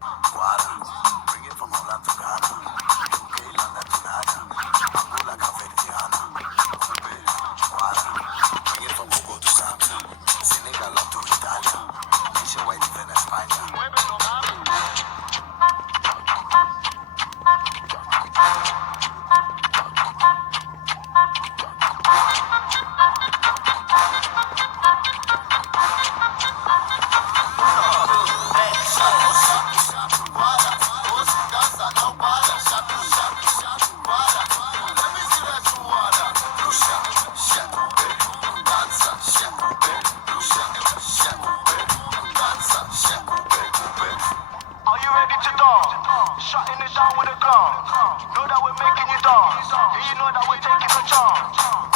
Guara, bring it from Holland to Ghana. UK, London to Nada. Angola, Cavetiana. Ube, Guara, bring it from Togo to Zambia. Senegal up to Italia. Nationwide, even España. Are you ready to dance? Shutting it down with a glance. Know that we're making you dance. Yeah, you know that we're taking a chance.